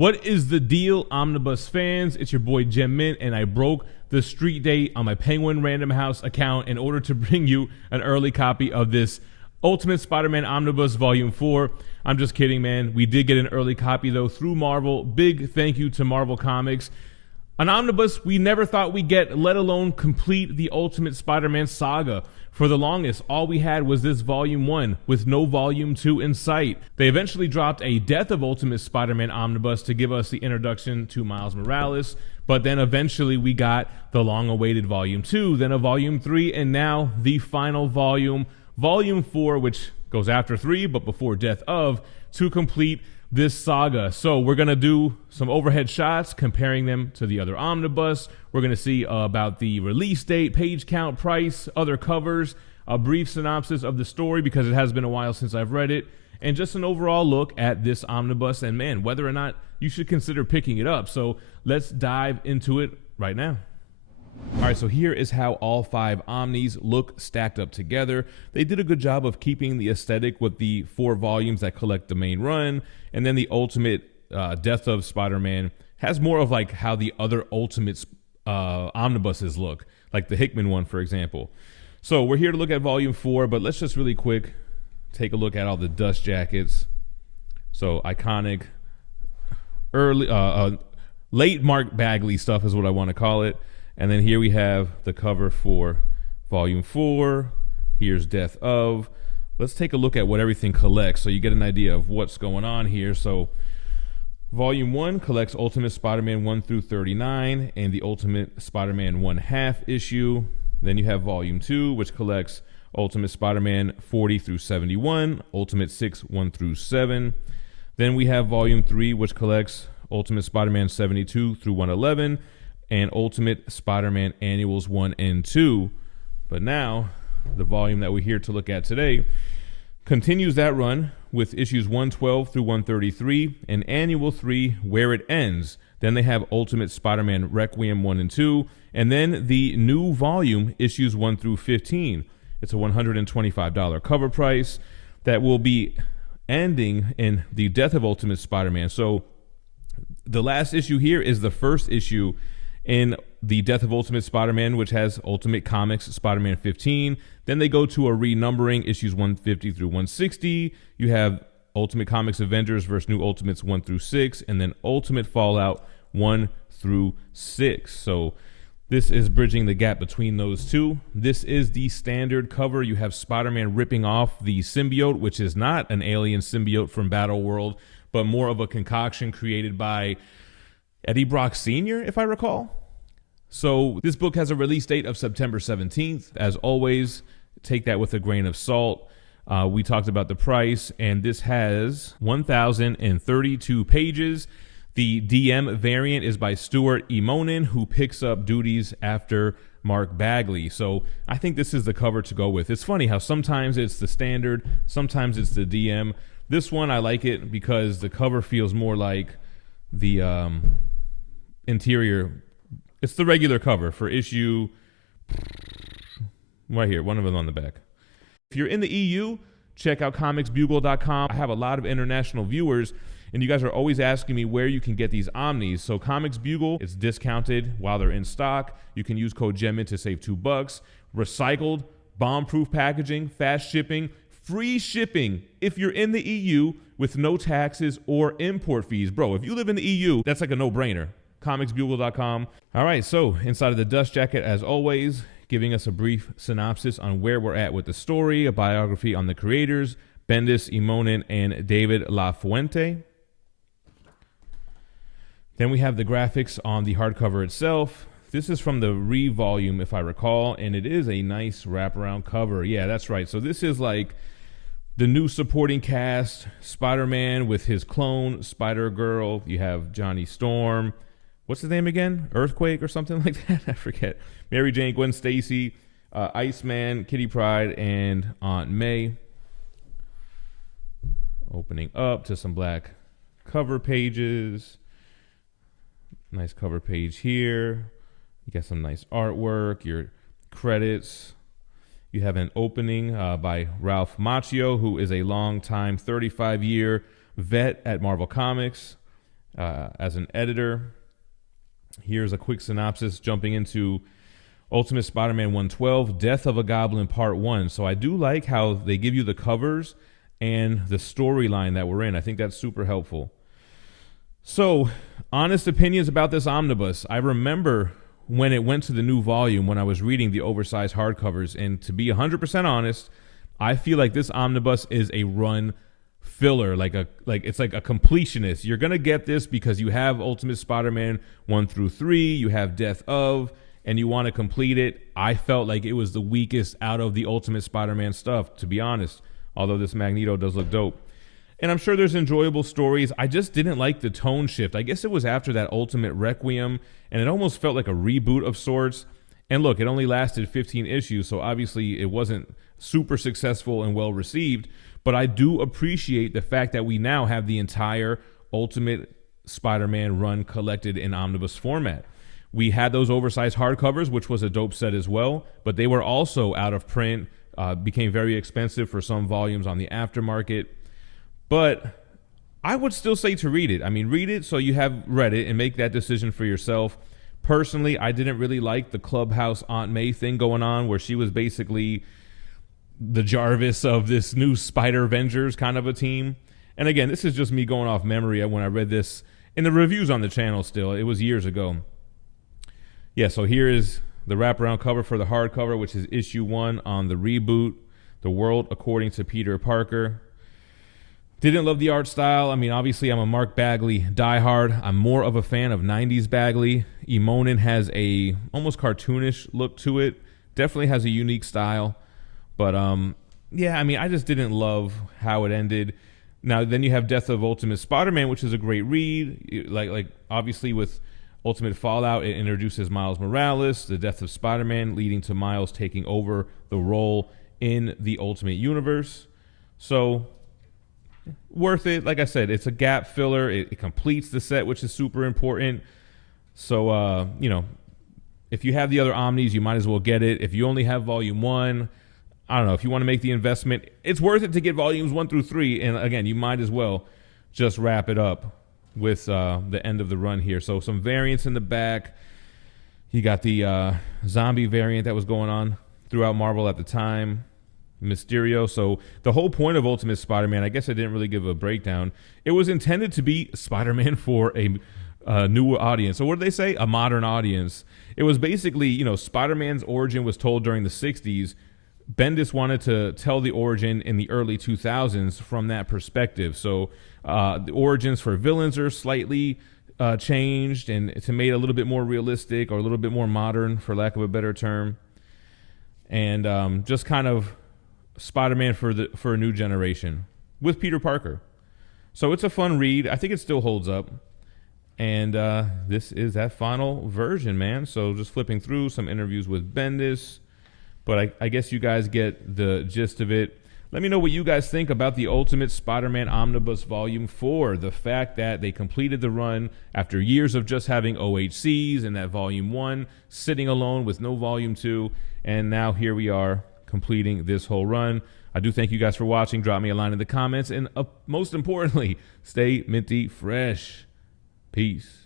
What is the deal, Omnibus fans? It's your boy GemMint, and I broke the street date on my Penguin Random House account in order to bring you an early copy of this Ultimate Spider-Man Omnibus Volume 4. I'm just kidding, man. We did get an early copy, though, through Marvel. Big thank you to Marvel Comics. An omnibus we never thought we'd get, let alone complete the Ultimate Spider-Man saga. For the longest, all we had was this Volume 1 with no Volume 2 in sight. They eventually dropped a Death of Ultimate Spider-Man omnibus to give us the introduction to Miles Morales, but then eventually we got the long-awaited Volume 2, then a Volume 3, and now the final volume, Volume 4, which goes after 3, but before Death of, to complete this saga. So we're going to do some overhead shots comparing them to the other omnibus. We're going to see about the release date, page count, price, other covers, a brief synopsis of the story because it has been a while since I've read it, and just an overall look at this omnibus and, man, whether or not you should consider picking it up. So let's dive into it right now. All right, so here is how all 5 Omnis look stacked up together. They did a good job of keeping the aesthetic with the 4 volumes that collect the main run, and then the Ultimate Death of Spider-Man has more of like how the other Ultimates omnibuses look, like the Hickman one, for example. So we're here to look at Volume 4, but let's just really quick take a look at all the dust jackets. So iconic, early, late Mark Bagley stuff is what I want to call it. And then here we have the cover for Volume 4. Here's Death of. Let's take a look at what everything collects so you get an idea of what's going on here. So Volume 1 collects Ultimate Spider-Man 1 through 39 and the Ultimate Spider-Man 1/2 issue. Then you have Volume 2, which collects Ultimate Spider-Man 40 through 71, Ultimate 6 1 through 7. Then we have Volume 3, which collects Ultimate Spider-Man 72 through 111, and Ultimate Spider-Man Annuals 1 and 2. But now, the volume that we're here to look at today continues that run with issues 112 through 133 and Annual 3 where it ends. Then they have Ultimate Spider-Man Requiem 1 and 2, and then the new volume, issues 1 through 15. It's a $125 cover price that will be ending in the Death of Ultimate Spider-Man. So the last issue here is the first issue in the Death of Ultimate Spider-Man, which has Ultimate Comics Spider-Man 15. Then they go to a renumbering, issues 150 through 160. You have Ultimate Comics Avengers vs. New Ultimates 1 through 6, and then Ultimate Fallout 1 through 6. So this is bridging the gap between those two. This is the standard cover. You have Spider-Man ripping off the symbiote, which is not an alien symbiote from Battle World, but more of a concoction created by Eddie Brock Sr., if I recall. So this book has a release date of September 17th. As always, take that with a grain of salt. We talked about the price, and this has 1,032 pages. The DM variant is by Stuart Emonin, who picks up duties after Mark Bagley. So I think this is the cover to go with. It's funny how sometimes it's the standard, sometimes it's the DM. This one, I like it because the cover feels more like the interior. It's the regular cover for issue right here, one of them on the back. If you're in the EU, check out comicsbugle.com. I have a lot of international viewers, and you guys are always asking me where you can get these Omnis. So Comics Bugle, it's discounted while they're in stock. You can use code GEMMINT to save $2. Recycled, bomb-proof packaging, fast shipping, free shipping if you're in the EU with no taxes or import fees. Bro, if you live in the EU, that's like a no-brainer. comicsbugle.com. All right, so inside of the dust jacket, as always, giving us a brief synopsis on where we're at with the story, a biography on the creators, Bendis, Emonin, and David LaFuente. Then we have the graphics on the hardcover itself. This is from the re-volume, if I recall, and it is a nice wraparound cover. Yeah, that's right. So this is like the new supporting cast, Spider-Man with his clone, Spider-Girl. You have Johnny Storm. What's his name again? Earthquake or something like that? I forget. Mary Jane, Gwen Stacy, Iceman, Kitty Pryde, and Aunt May. Opening up to some black cover pages. Nice cover page here. You got some nice artwork, your credits. You have an opening by Ralph Macchio, who is a longtime 35-year vet at Marvel Comics. as an editor. Here's a quick synopsis jumping into Ultimate Spider-Man 112, Death of a Goblin Part 1. So I do like how they give you the covers and the storyline that we're in. I think that's super helpful. So, honest opinions about this omnibus. I remember when it went to the new volume, when I was reading the oversized hardcovers, and to be 100% honest, I feel like this omnibus is a run filler, it's like a completionist. You're gonna get this because you have Ultimate Spider-Man 1 through 3, you have Death of, and you want to complete it. I felt like it was the weakest out of the Ultimate Spider-Man stuff, to be honest, although this Magneto does look dope. And I'm sure there's enjoyable stories. I just didn't like the tone shift. I guess it was after that Ultimate Requiem, and it almost felt like a reboot of sorts. And look, it only lasted 15 issues, so obviously it wasn't super successful and well received. But I do appreciate the fact that we now have the entire Ultimate Spider-Man run collected in omnibus format. We had those oversized hardcovers, which was a dope set as well, but they were also out of print, became very expensive for some volumes on the aftermarket. But I would still say to read it. I mean, read it so you have read it and make that decision for yourself. Personally, I didn't really like the Clubhouse Aunt May thing going on, where she was basically the Jarvis of this new Spider-Vengers kind of a team. And again, this is just me going off memory when I read this in the reviews on the channel still. It was years ago. Yeah, so here is the wraparound cover for the hardcover, which is issue 1 on the reboot, The World According to Peter Parker. Didn't love the art style. I mean, obviously, I'm a Mark Bagley diehard. I'm more of a fan of 90s Bagley. Emonin has a almost cartoonish look to it. Definitely has a unique style. But, yeah, I mean, I just didn't love how it ended. Now, then you have Death of Ultimate Spider-Man, which is a great read. Like obviously, with Ultimate Fallout, it introduces Miles Morales, the death of Spider-Man, leading to Miles taking over the role in the Ultimate Universe. So, worth it. Like I said, it's a gap filler. It completes the set, which is super important. So, if you have the other Omnis, you might as well get it. If you only have Volume 1, I don't know. If you want to make the investment, it's worth it to get Volumes 1 through 3. And again, you might as well just wrap it up with the end of the run here. So some variants in the back. You got the zombie variant that was going on throughout Marvel at the time. Mysterio. So the whole point of Ultimate Spider-Man, I guess I didn't really give a breakdown. It was intended to be Spider-Man for a new audience. So what did they say? A modern audience. It was basically, Spider-Man's origin was told during the 60s. Bendis wanted to tell the origin in the early 2000s from that perspective. So the origins for villains are slightly changed and to made a little bit more realistic or a little bit more modern, for lack of a better term. And just kind of Spider-Man for a new generation with Peter Parker. So it's a fun read. I think it still holds up. And this is that final version, man. So just flipping through some interviews with Bendis. But I guess you guys get the gist of it. Let me know what you guys think about the Ultimate Spider-Man Omnibus Volume 4. The fact that they completed the run after years of just having OHCs and that Volume 1 sitting alone with no Volume 2. And now here we are completing this whole run. I do thank you guys for watching. Drop me a line in the comments. And most importantly, stay minty fresh. Peace.